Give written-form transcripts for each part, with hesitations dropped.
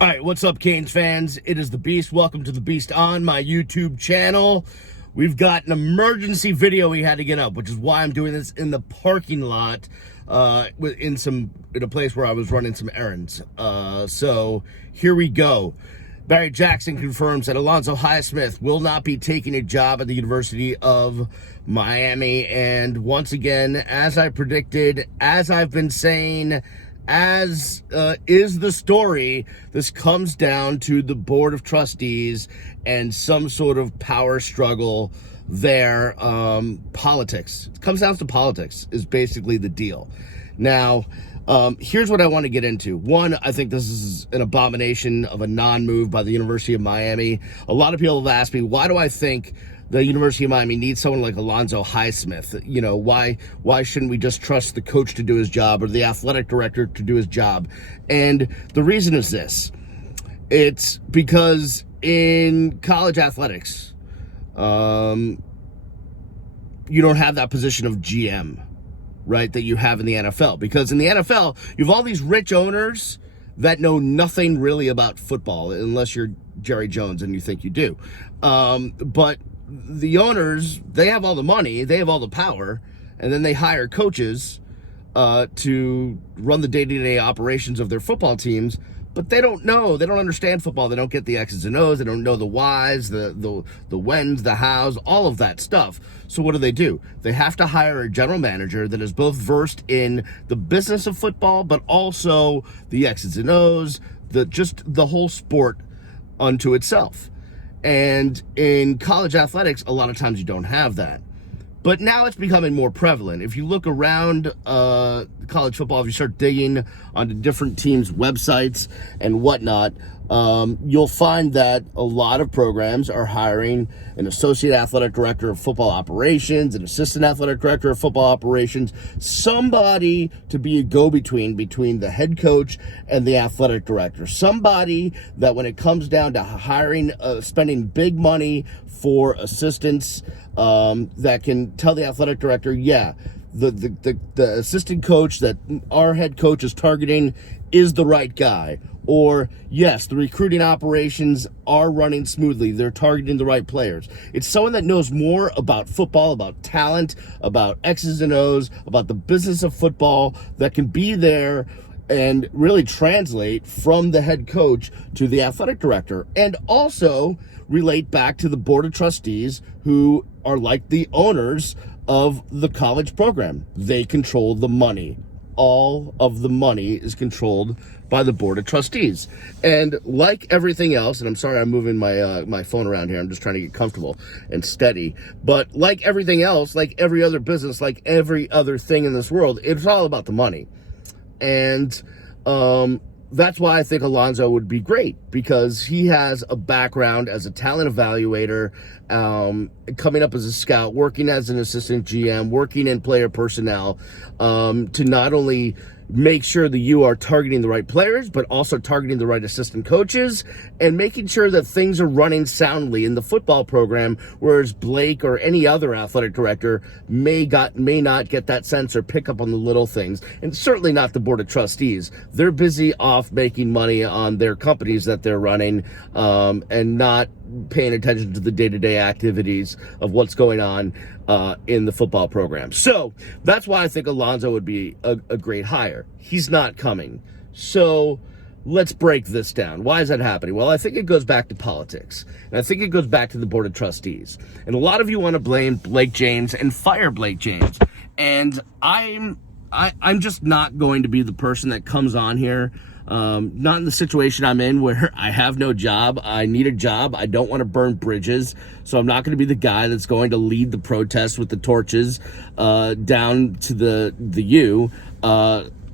All right, what's up, Canes fans? It is the Beast. Welcome to the Beast on my YouTube channel. We've got an emergency video we had to get up, which is why I'm doing this in the parking lot, in a place where I was running some errands. So here we go. Barry Jackson confirms that Alonzo Highsmith will not be taking a job at the University of Miami. And once again, as I predicted, as I've been saying, as is the story, this comes down to the Board of Trustees and some sort of power struggle there. Politics. It comes down to politics is basically the deal. Now, here's what I want to get into. One, I think this is an abomination of a non-move by the University of Miami. A lot of people have asked me, why do I think the University of Miami needs someone like Alonzo Highsmith? You know, why shouldn't we just trust the coach to do his job or the athletic director to do his job? And the reason is this. It's because in college athletics, you don't have that position of GM, right, that you have in the NFL. Because in the NFL, you have all these rich owners that know nothing really about football, unless you're Jerry Jones and you think you do. But the owners, they have all the money, they have all the power, and then they hire coaches to run the day-to-day operations of their football teams, but they don't understand football. They don't get the X's and O's, they don't know the whys, the whens, the hows, all of that stuff. So what do? They have to hire a general manager that is both versed in the business of football, but also the X's and O's, the whole sport unto itself. And in college athletics, a lot of times you don't have that. But now it's becoming more prevalent. If you look around college football, if you start digging onto different teams' websites and whatnot, you'll find that a lot of programs are hiring an associate athletic director of football operations, an assistant athletic director of football operations, somebody to be a go-between between the head coach and the athletic director. Somebody that when it comes down to hiring, spending big money for assistants, that can tell the athletic director, yeah, the assistant coach that our head coach is targeting is the right guy. Or, yes, the recruiting operations are running smoothly. They're targeting the right players. It's someone that knows more about football, about talent, about X's and O's, about the business of football, that can be there and really translate from the head coach to the athletic director, and also relate back to the Board of Trustees, who are like the owners of the college program. They control the money. All of the money is controlled by the Board of Trustees. And like everything else, and I'm sorry I'm moving my phone around here, I'm just trying to get comfortable and steady, but like everything else, like every other business, like every other thing in this world, it's all about the money. And that's why I think Alonzo would be great, because he has a background as a talent evaluator, coming up as a scout, working as an assistant GM, working in player personnel, to not only make sure that you are targeting the right players, but also targeting the right assistant coaches and making sure that things are running soundly in the football program, whereas Blake or any other athletic director may not get that sense or pick up on the little things. And certainly not the Board of Trustees. They're busy off making money on their companies that they're running, and not paying attention to the day-to-day activities of what's going on in the football program. So that's why I think Alonzo would be a great hire. He's not coming. So let's break this down. Why is that happening? Well, I think it goes back to politics. And I think it goes back to the Board of Trustees. And a lot of you want to blame Blake James and fire Blake James. And I'm just not going to be the person that comes on here. Not in the situation I'm in where I have no job. I need a job. I don't want to burn bridges. So I'm not going to be the guy that's going to lead the protests with the torches down to the U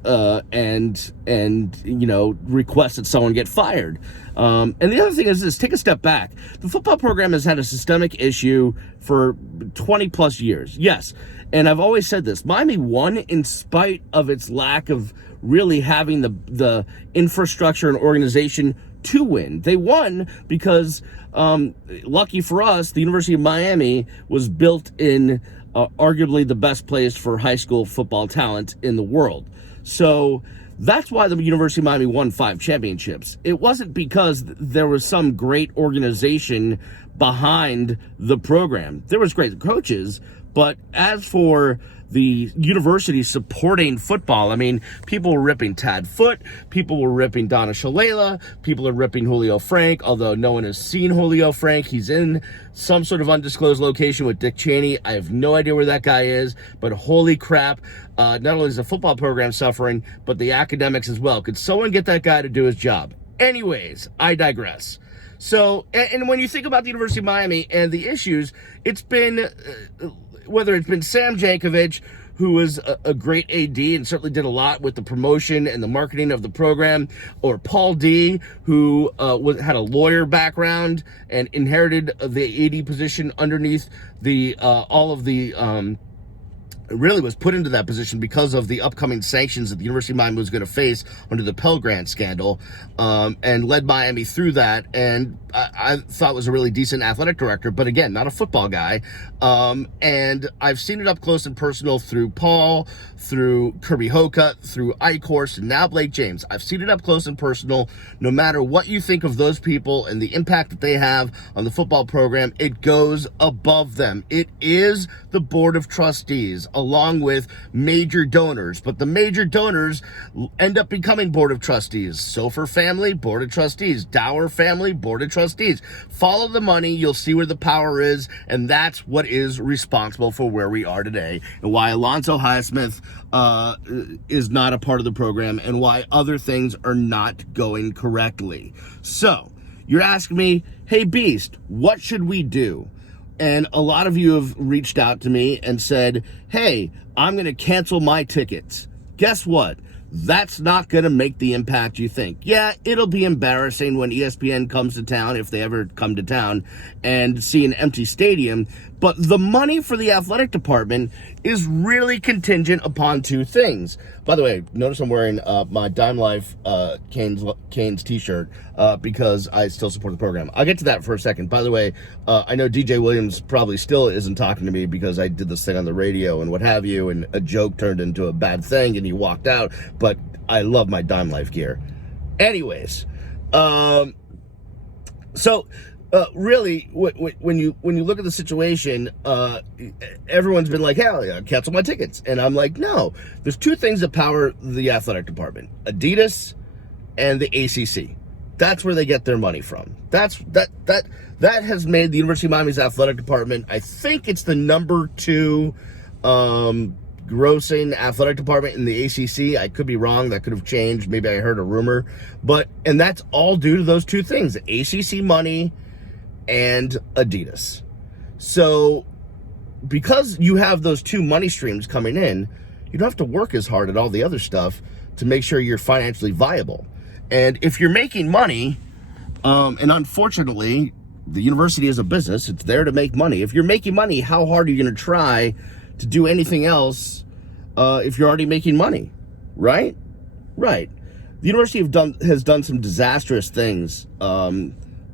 and you know, request that someone get fired. And the other thing is this: take a step back. The football program has had a systemic issue for 20 plus years. Yes. And I've always said this: Miami won in spite of its lack of really having the infrastructure and organization to win. They won because, lucky for us, the University of Miami was built in arguably the best place for high school football talent in the world. So That's why the University of Miami won 5 championships. It wasn't because there was some great organization behind the program. There was great coaches, but as for the university supporting football, I mean, people were ripping Tad Foote, people were ripping Donna Shalala, people are ripping Julio Frank, although no one has seen Julio Frank. He's in some sort of undisclosed location with Dick Cheney. I have no idea where that guy is, but holy crap, not only is the football program suffering, but the academics as well. Could someone get that guy to do his job? Anyways, I digress. So, and when you think about the University of Miami and the issues, it's been, whether it's been Sam Jankovic, who was a great AD and certainly did a lot with the promotion and the marketing of the program, or Paul D, who had a lawyer background and inherited the AD position underneath the all of the really was put into that position because of the upcoming sanctions that the University of Miami was going to face under the Pell Grant scandal, and led Miami through that. And I thought was a really decent athletic director, but again, not a football guy. And I've seen it up close and personal through Paul, through Kirby Hocutt, through Ike Horst, and now Blake James. I've seen it up close and personal. No matter what you think of those people and the impact that they have on the football program, it goes above them. It is the Board of Trustees, along with major donors, but the major donors end up becoming Board of Trustees. Sofer family, Board of Trustees. Dower family, Board of Trustees. Follow the money, you'll see where the power is, and that's what is responsible for where we are today, and why Alonzo Highsmith is not a part of the program, and why other things are not going correctly. So, you're asking me, hey Beast, what should we do? And a lot of you have reached out to me and said, hey, I'm going to cancel my tickets. Guess what? That's not going to make the impact you think. Yeah, it'll be embarrassing when ESPN comes to town, if they ever come to town, and see an empty stadium. But the money for the athletic department is really contingent upon 2 things. By the way, notice I'm wearing my Dime Life Canes t-shirt because I still support the program. I'll get to that for a second. By the way, I know DJ Williams probably still isn't talking to me because I did this thing on the radio and what have you, and a joke turned into a bad thing and he walked out, but I love my Dime Life gear. Anyways, really, when you look at the situation, everyone's been like, hell yeah, cancel my tickets. And I'm like, no, there's 2 things that power the athletic department: Adidas and the ACC. That's where they get their money from. That has made the University of Miami's athletic department, I think it's the number 2 grossing athletic department in the ACC. I could be wrong. That could have changed. Maybe I heard a rumor. And that's all due to those 2 things: the ACC money and Adidas. So because you have those 2 money streams coming in, you don't have to work as hard at all the other stuff to make sure you're financially viable. And if you're making money, and unfortunately, the university is a business, it's there to make money. If you're making money, how hard are you going to try to do anything else if you're already making money? Right? Right. The university has done some disastrous things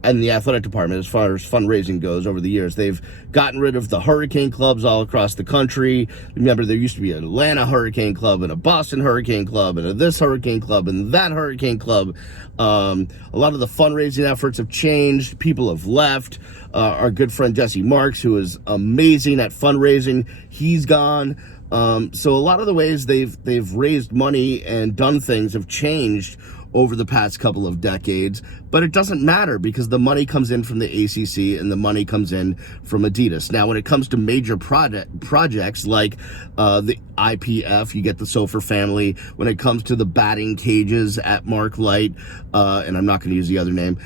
in the athletic department as far as fundraising goes over the years. They've gotten rid of the hurricane clubs all across the country. Remember, there used to be an Atlanta Hurricane Club and a Boston Hurricane Club and a this Hurricane Club and that Hurricane Club. A lot of the fundraising efforts have changed. People have left. Our good friend Jesse Marks, who is amazing at fundraising, he's gone. So a lot of the ways they've raised money and done things have changed over the past couple of decades, but it doesn't matter because the money comes in from the ACC and the money comes in from Adidas. Now, when it comes to major projects like the IPF, you get the Sofer family. When it comes to the batting cages at Mark Light, and I'm not going to use the other name,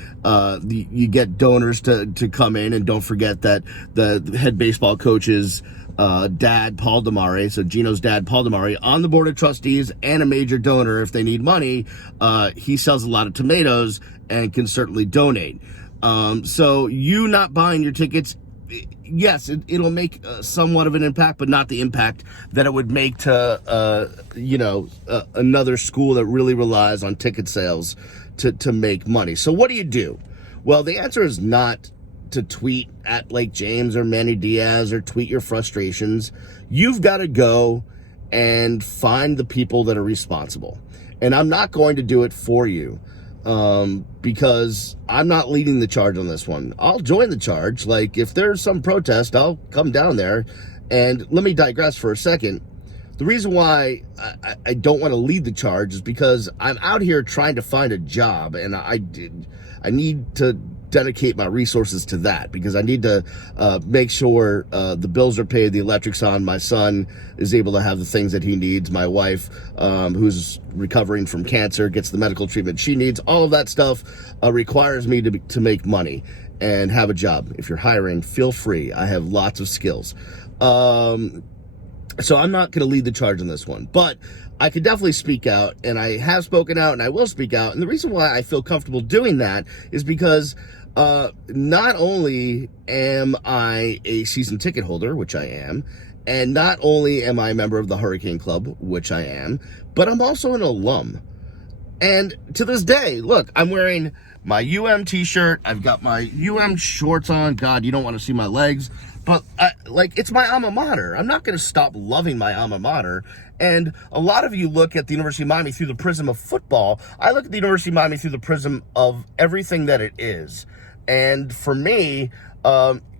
you get donors to come in, and don't forget that the head baseball coach's dad, Paul Damare, so Gino's dad, Paul Damare, on the Board of Trustees and a major donor. If they need money, he sells a lot of tomatoes and can certainly donate. So you not buying your tickets, yes, it'll make somewhat of an impact, but not the impact that it would make to, another school that really relies on ticket sales to make money. So what do you do? Well, the answer is not to tweet at Blake James or Manny Diaz or tweet your frustrations. You've got to go and find the people that are responsible. And I'm not going to do it for you, because I'm not leading the charge on this one. I'll join the charge. Like, if there's some protest, I'll come down there. And let me digress for a second. The reason why I don't want to lead the charge is because I'm out here trying to find a job, and I need to dedicate my resources to that, because I need to make sure the bills are paid, the electric's on, my son is able to have the things that he needs, my wife, who's recovering from cancer, gets the medical treatment she needs. All of that stuff requires me to make money and have a job. If you're hiring, feel free. I have lots of skills. So I'm not going to lead the charge on this one, but I could definitely speak out, and I have spoken out, and I will speak out. And the reason why I feel comfortable doing that is because not only am I a season ticket holder, which I am, and not only am I a member of the Hurricane Club, which I am, but I'm also an alum. And to this day, look, I'm wearing my UM t-shirt. I've got my UM shorts on. God, you don't want to see my legs. But, it's my alma mater. I'm not going to stop loving my alma mater. And a lot of you look at the University of Miami through the prism of football. I look at the University of Miami through the prism of everything that it is. And for me,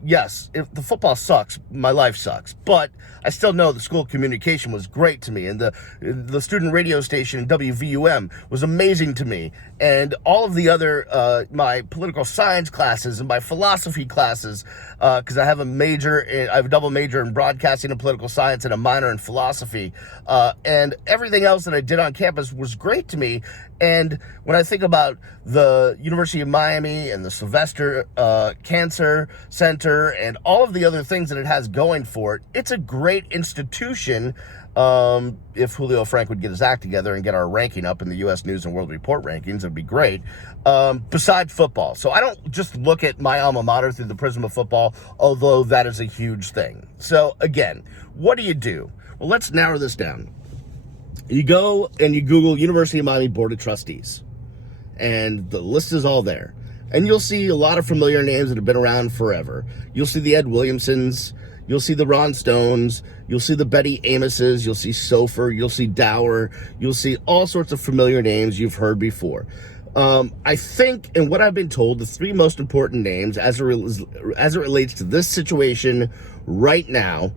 yes, if the football sucks, my life sucks. But I still know the school of communication was great to me. And the student radio station, WVUM, was amazing to me. And all of the other, my political science classes and my philosophy classes, because I have a double major in broadcasting and political science and a minor in philosophy. And everything else that I did on campus was great to me. And when I think about the University of Miami and the Sylvester Cancer Center and all of the other things that it has going for it, it's a great institution. If Julio Frank would get his act together and get our ranking up in the U.S. News and World Report rankings, it'd be great. Besides football. So I don't just look at my alma mater through the prism of football, although that is a huge thing. So again, what do? Well, let's narrow this down. You go and you Google University of Miami Board of Trustees, and the list is all there. And you'll see a lot of familiar names that have been around forever. You'll see the Ed Williamsons, you'll see the Ron Stones, you'll see the Betty Amoses, you'll see Sofer, you'll see Dower, you'll see all sorts of familiar names you've heard before. I think, and what I've been told, the three most important names as it relates to this situation right now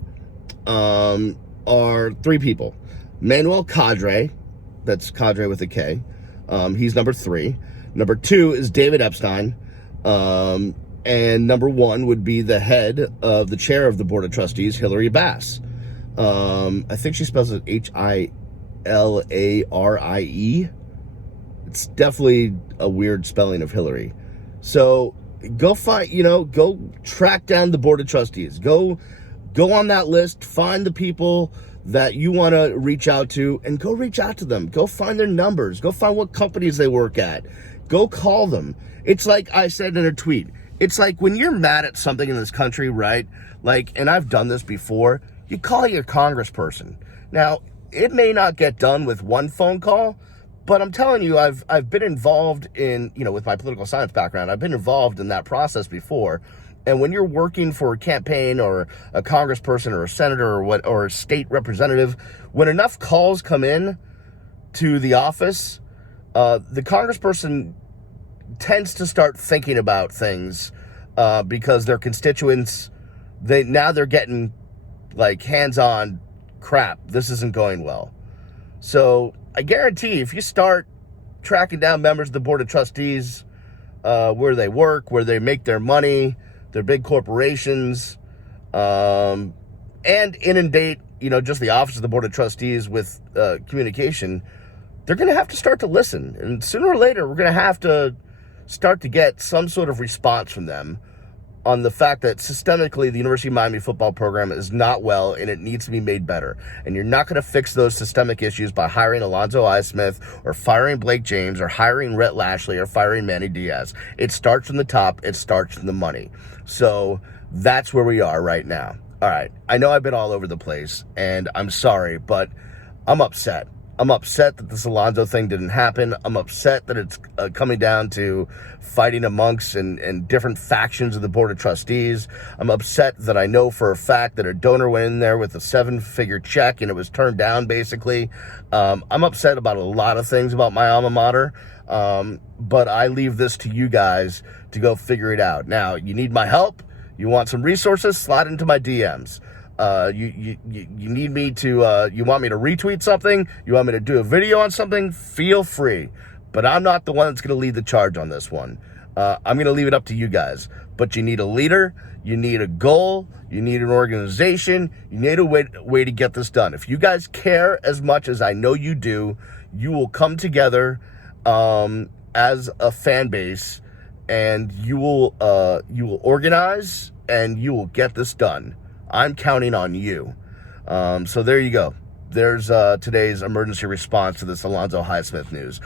are three people. Manuel Cadre, that's Cadre with a K. He's number 3. Number 2 is David Epstein. And number 1 would be the head of the chair of the Board of Trustees, Hillary Bass. I think she spells it Hilarie. It's definitely a weird spelling of Hillary. So go go track down the Board of Trustees. Go on that list, find the people that you want to reach out to, and go reach out to them. Go find their numbers. Go find what companies they work at. Go call them. It's like I said in a tweet. It's like when you're mad at something in this country, right? And I've done this before, you call your congressperson. Now, it may not get done with one phone call, but I'm telling you, I've been involved in, with my political science background, I've been involved in that process before. And when you're working for a campaign or a congressperson or a senator or a state representative, when enough calls come in to the office, the congressperson tends to start thinking about things because their constituents, they're getting hands-on crap. This isn't going well. So I guarantee if you start tracking down members of the Board of Trustees, where they work, where they make their money, they're big corporations, and inundate, just the office of the Board of Trustees with communication, they're going to have to start to listen. And sooner or later, we're going to have to start to get some sort of response from them on the fact that systemically the University of Miami football program is not well and it needs to be made better. And you're not going to fix those systemic issues by hiring Alonzo Highsmith or firing Blake James or hiring Rhett Lashley or firing Manny Diaz. It starts from the top. It starts from the money. So that's where we are right now. All right. I know I've been all over the place and I'm sorry, but I'm upset. I'm upset that this Alonzo thing didn't happen. I'm upset that it's coming down to fighting amongst and different factions of the Board of Trustees. I'm upset that I know for a fact that a donor went in there with a 7-figure check and it was turned down, basically. I'm upset about a lot of things about my alma mater, but I leave this to you guys to go figure it out. Now, you need my help. You want some resources? Slide into my DMs. You need me to, you want me to retweet something? You want me to do a video on something? Feel free. But I'm not the one that's going to lead the charge on this one. I'm going to leave it up to you guys. But you need a leader. You need a goal. You need an organization. You need a way to get this done. If you guys care as much as I know you do, you will come together as a fan base, and you will organize, and you will get this done. I'm counting on you. So there you go. There's today's emergency response to this Alonzo Highsmith news.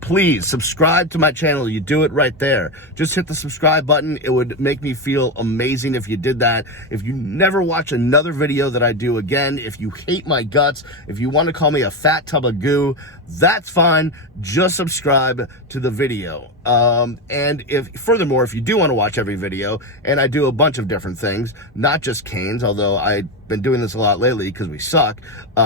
Please subscribe to my channel. You do it right there. Just hit the subscribe button. It would make me feel amazing if you did that. If you never watch another video that I do again, if you hate my guts, if you want to call me a fat tub of goo, that's fine. Just subscribe to the video. And furthermore, if you do want to watch every video, and I do a bunch of different things, not just canes, although I've been doing this a lot lately because we suck,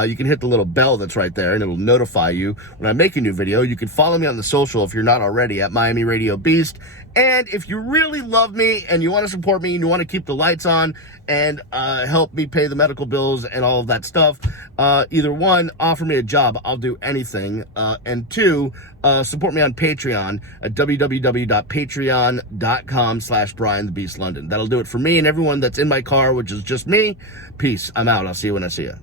you can hit the little bell that's right there and it'll notify you when I make a new video. You can follow me on the social if you're not already at Miami Radio Beast. And if you really love me and you want to support me and you want to keep the lights on and help me pay the medical bills and all of that stuff, either one, offer me a job. I'll do anything. And two, support me on Patreon at www.patreon.com/BrianTheBeastLondon. That'll do it for me and everyone that's in my car, which is just me. Peace. I'm out. I'll see you when I see you.